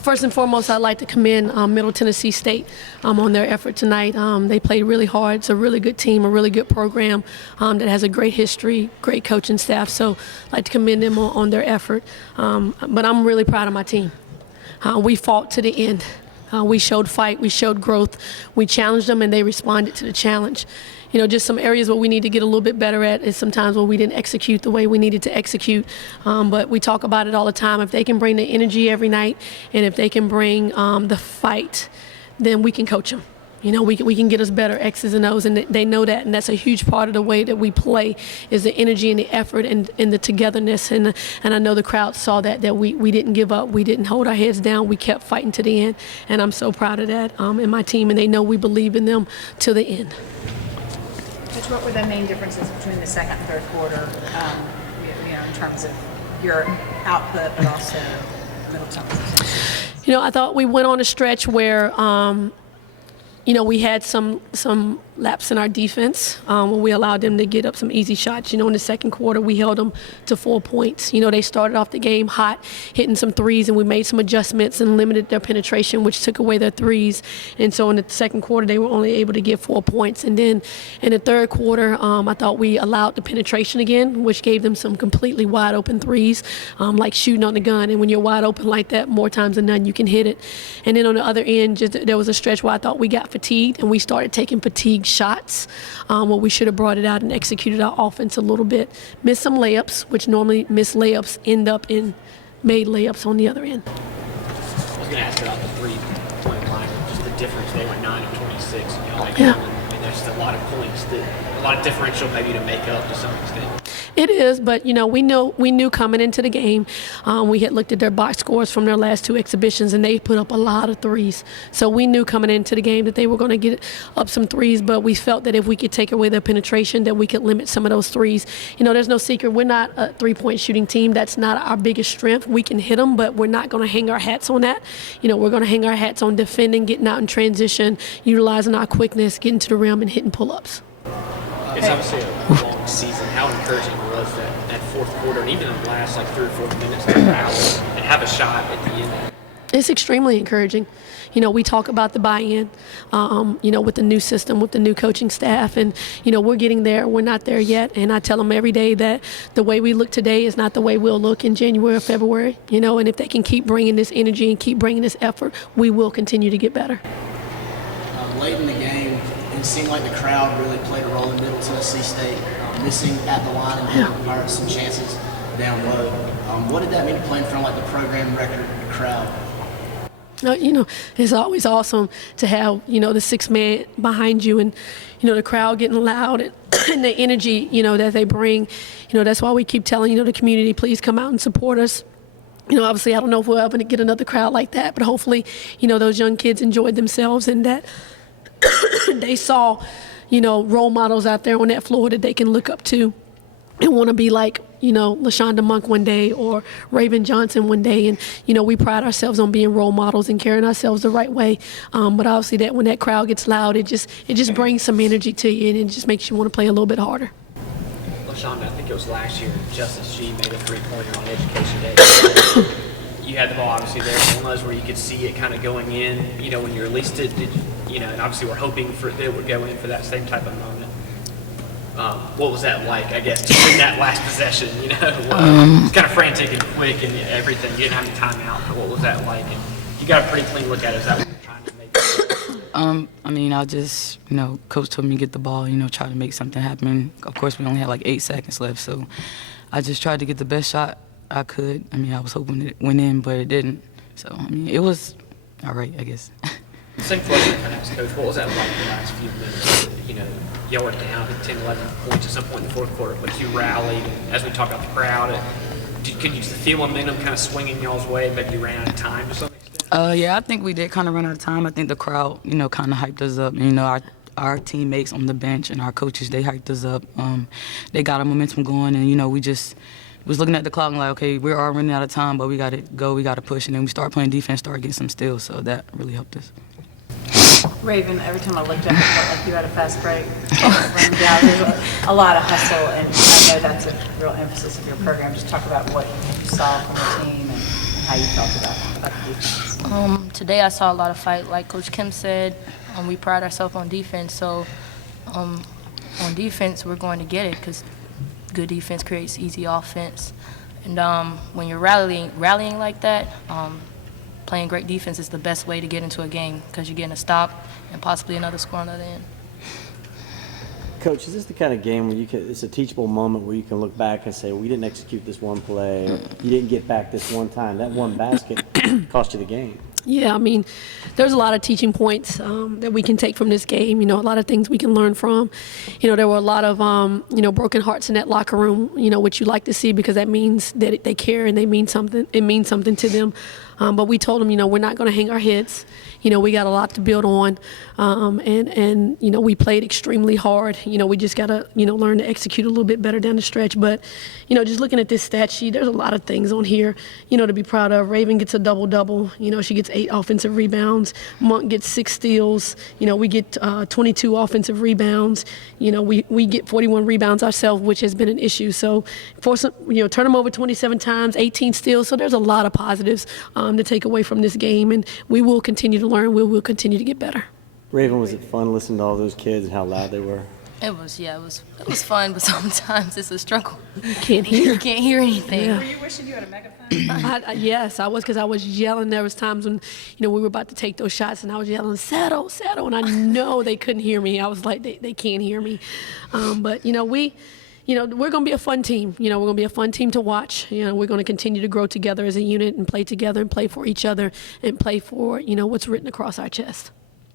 First and foremost, I'd like to commend Middle Tennessee State on their effort tonight. They played really hard. It's a really good team, a really good program that has a great history, great coaching staff. So I'd like to commend them on their effort. But I'm really proud of my team. We fought to the end. We showed fight, we showed growth, we challenged them, and they responded to the challenge. You know, just some areas where we need to get a little bit better at is sometimes when we didn't execute the way we needed to execute. But we talk about it all the time. If they can bring the energy every night, and if they can bring the fight, then we can coach them. You know, we can get us better X's and O's, and they know that, and that's a huge part of the way that we play is the energy and the effort and the togetherness. And I know the crowd saw that we didn't give up. We didn't hold our heads down. We kept fighting to the end, and I'm so proud of that in my team, and they know we believe in them to the end. Coach, what were the main differences between the second and third quarter, in terms of your output, but also Middle Tennessee? You know, I thought we went on a stretch where we had some laps in our defense when we allowed them to get up some easy shots. You know, in the second quarter, we held them to 4 points. You know, they started off the game hot, hitting some threes, and we made some adjustments and limited their penetration, which took away their threes. And so in the second quarter, they were only able to get 4 points. And then in the third quarter, I thought we allowed the penetration again, which gave them some completely wide open threes, like shooting on the gun. And when you're wide open like that, more times than none, you can hit it. And then on the other end, there was a stretch where I thought we got fatigued, and we started taking fatigue shots where we should have brought it out and executed our offense a little bit. Missed some layups, which normally missed layups end up in made layups on the other end. I was going to ask about the three-point line, just the difference. They went 9 of 26. And there's just a lot of points, a lot of differential maybe to make up to some extent. It is, but we knew coming into the game. We had looked at their box scores from their last two exhibitions, and they put up a lot of threes. So we knew coming into the game that they were going to get up some threes, but we felt that if we could take away their penetration, that we could limit some of those threes. You know, there's no secret. We're not a three-point shooting team. That's not our biggest strength. We can hit them, but we're not going to hang our hats on that. You know, we're going to hang our hats on defending, getting out in transition, utilizing our quickness, getting to the rim, and hitting pull-ups. It's obviously a long season. How encouraging was that fourth quarter, and even in the last 3 or 4 minutes to rally and have a shot at the end? It's extremely encouraging. You know, we talk about the buy-in, with the new system, with the new coaching staff, and, we're getting there. We're not there yet, and I tell them every day that the way we look today is not the way we'll look in January or February, and if they can keep bringing this energy and keep bringing this effort, we will continue to get better. Late in the game, it seemed like the crowd really played a role in Middle Tennessee State, missing at the line and giving Pirates some chances down low. What did that mean to play in front of the program record crowd? It's always awesome to have, the sixth man behind you and, the crowd getting loud and the energy, that they bring. That's why we keep telling, the community, please come out and support us. Obviously, I don't know if we'll ever get another crowd like that, but hopefully, those young kids enjoyed themselves and that they saw, role models out there on that floor that they can look up to and want to be like, LaShonda Monk one day or Raven Johnson one day. And, we pride ourselves on being role models and carrying ourselves the right way. But obviously that when that crowd gets loud, it just brings some energy to you and it just makes you want to play a little bit harder. LaShonda, I think it was last year, Justice G made a three-pointer on Education Day. You had the ball obviously there. One of those where you could see it kind of going in, when you released it, and obviously we're hoping that it would go in for that same type of moment. What was that like, I guess, just in that last possession, it's kind of frantic and quick and everything. You didn't have any time out, but what was that like? And you got a pretty clean look at it. Is that what you're trying to make? I just, Coach told me to get the ball, try to make something happen. Of course, we only had 8 seconds left, so I just tried to get the best shot I could. I was hoping it went in, but it didn't. So, it was all right, I guess. Same question, kind of ask Coach. What was that like the last few minutes? Y'all were down 10, 11 points at some point in the fourth quarter, but you rallied. As we talk about the crowd, could you feel momentum kind of swinging y'all's way? Maybe you ran out of time to some extent? Yeah, I think we did kind of run out of time. I think the crowd, kind of hyped us up. Our teammates on the bench and our coaches, they hyped us up. They got our momentum going, and, we just was looking at the clock and okay, we're all running out of time, but we got to go, we got to push. And then we started playing defense, started getting some steals, so that really helped us. Raven, every time I looked at you, it felt like you had a fast break. Running down. There's a lot of hustle, and I know that's a real emphasis of your program. Just talk about what you saw from the team and how you felt about the defense. Today I saw a lot of fight. Like Coach Kim said, we pride ourselves on defense. So on defense, we're going to get it because good defense creates easy offense. And when you're rallying like that, playing great defense is the best way to get into a game because you're getting a stop and possibly another score on the other end. Coach, is this the kind of game where it's a teachable moment where you can look back and say, we didn't execute this one play, or you didn't get back this one time, that one basket cost you the game? Yeah, I mean, there's a lot of teaching points that we can take from this game. You know, a lot of things we can learn from. You know, there were a lot of, broken hearts in that locker room, which you like to see because that means that they care and they mean something. It means something to them. But we told them, we're not going to hang our heads. We got a lot to build on. And we played extremely hard. We just got to, learn to execute a little bit better down the stretch. But, just looking at this stat sheet, there's a lot of things on here, to be proud of. Raven gets a double-double. She gets 8 offensive rebounds. Monk gets 6 steals. We get 22 offensive rebounds. We get 41 rebounds ourselves, which has been an issue. So, turn them over 27 times, 18 steals. So there's a lot of positives to take away from this game, and we will continue to learn. We will continue to get better. Raven, was it fun listening to all those kids and how loud they were? It was fun, but sometimes it's a struggle. You can't hear. You can't hear anything. Yeah. Were you wishing you had a megaphone? Yes, I was, because I was yelling. There was times when, we were about to take those shots, and I was yelling, settle, and I know they couldn't hear me. I was like, they can't hear me. But, we're going to be a fun team. We're going to be a fun team to watch. We're going to continue to grow together as a unit and play together and play for each other and play for, what's written across our chest.